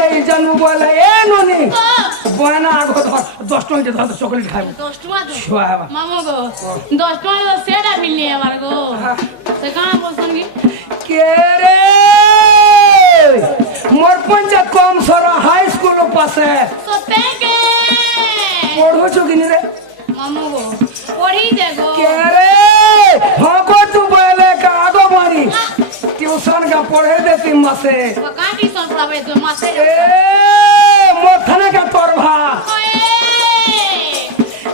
এই জানু বলে এ ননি বয়না আগো 10 টাকা ধর চকলেট খাবো 10 টাকা তো শুয়াবা মামু গো 10 টাকা তো সেটা মিলনি আমার গো সে কানা বলছন কি কে রে মোর পঞ্চায়েত কম সর হাই স্কুল পাশে সতে কে পড়ছো কিনি রে মামু গো পড়ি দে গো কে রে হকো তু বলে का আগো মারি ट्यूशन का पढ़े देती मासे का ट्यूशन पढ़ावे तो मासे ए मोथने का तोरभा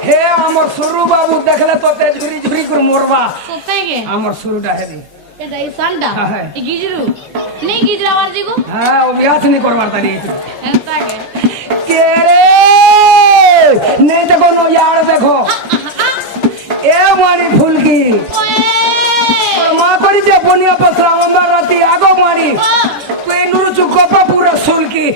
हे हमर सुरु बाबू देखले तोते झुरी झुरी कर मोरबा सते गे हमर सुरुडा हेदी এটা এই সান্ডা হ্যাঁ। এই গিজরু নেই গিজরা আর দিগো हां ओ बियाह नहीं करवार तारी এনতা কে के रे नहीं तो कोनो यार देखो ए मारी फुलकी मां करी जे बोनिया पसरा अंबर राती आगो मारी तो इनुरु चुकोपा पूरा सुलकी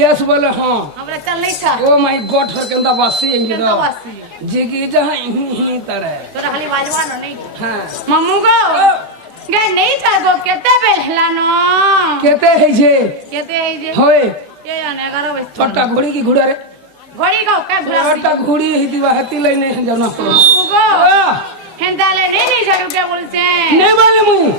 यस बोले हां हमरा चल नहीं था ओ माय गॉड हर केंदा वासी इंगे केंदा वासी जेगी जहां ही तरह तोरा खाली बाजवानो नहीं हां मम्मू गो गे नहीं था गो केते बेललानो केते है जे होय ये जाने 11 बजे छोटा घोड़ी की घोड़ा रे घोड़ी गो का घोड़ा छोटा घोड़ी ही दिवा हती लेने जाना पड़ो मम्मू गो हेंदाले नहीं जाडू के बोलते नहीं बोले मुई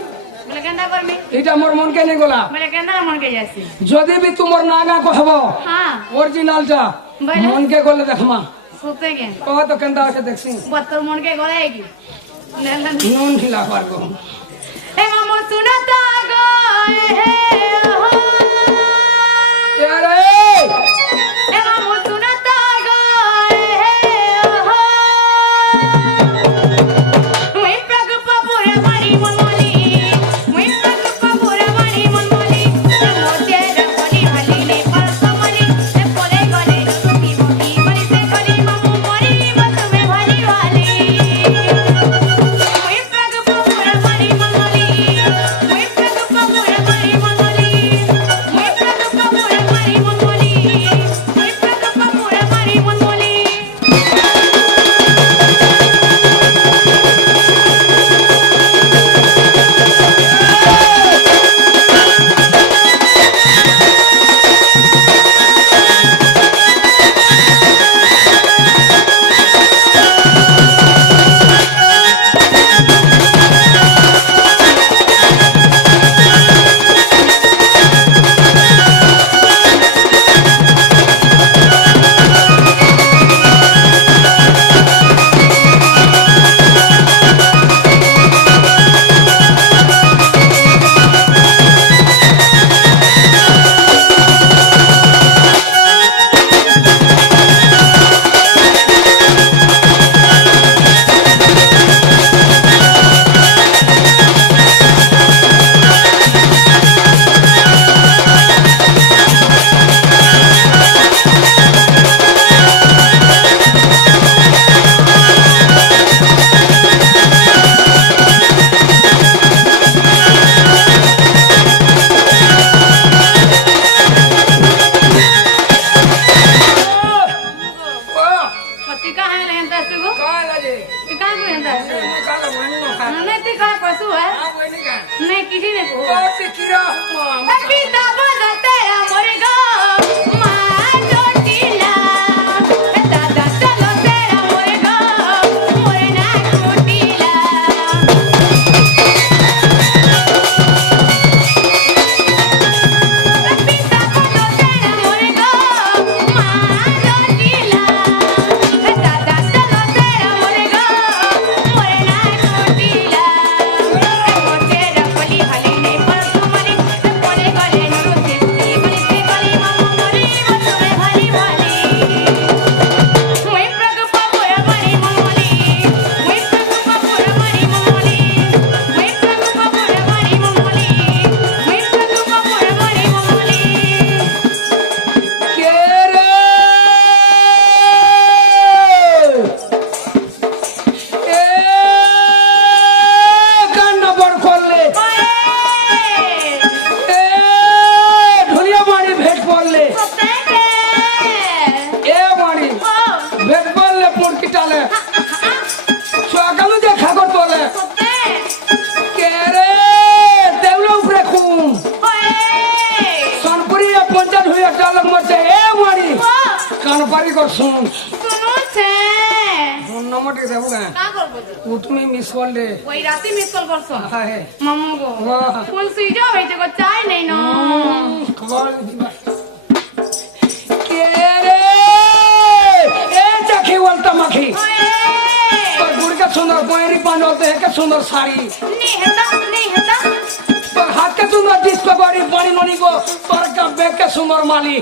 बोले केंदा करमी एटा मोर मन के नहीं गोला बोले केंदा मन के जासी जदी भी तुमर नागा को हबो हां ओरिजिनल जा बोले मन के गोले देखमा सोते के कह तो केंदा से देखसी बत्तर मन के गोले की नेलन नून खिला पार को ए मम्मू सुनता गो हे हो यारे ए मम्मू सुनता गो हे हो मुई प्रग पपुरे मारी मनमोली मुई प्रग पपुरे मारी मनमोली मोते रखनी हली ने परसमली से बोले गले रुकी मोती बड़ी से गली मम्मू मोरी बस में भली वाली मुई प्रग पपुरे मारी मनमोली मुई प्रग पपुरे मारी मनमोली मुई प्रग पपुरे मारी मनमोली मुई प्रग पपुरे मारी मनमोली पति का है रहता है सुगो काला जे का को रहता है काला मानी नो खा नहीं ते का पशु है हां कोई नहीं का नहीं किसी ने को बहुत कीड़ा कविता बोल तेरा मोरे गो मां चोटीला दादा चलो तेरा নম্বরটা দেবো না কা করবো তো? তুমি মিস করলে ওই রাতে মিস কল করছো হ্যাঁ মামু গো বাহ। ফুল সুইচ অফ হইতে গো চাই নাই না খবর দিবা কে রে এ চাখি বলতা মাখি ওয়ে তোর বুড়কে সুন্দর বয়েরি পাঞ্জতে একে সুন্দর শাড়ি নি হেতা তোর হাতকে সুন্দর ডিস্কো বাড়ি বাড়ি ননি গো তোর কা বেকে সুন্দর মালি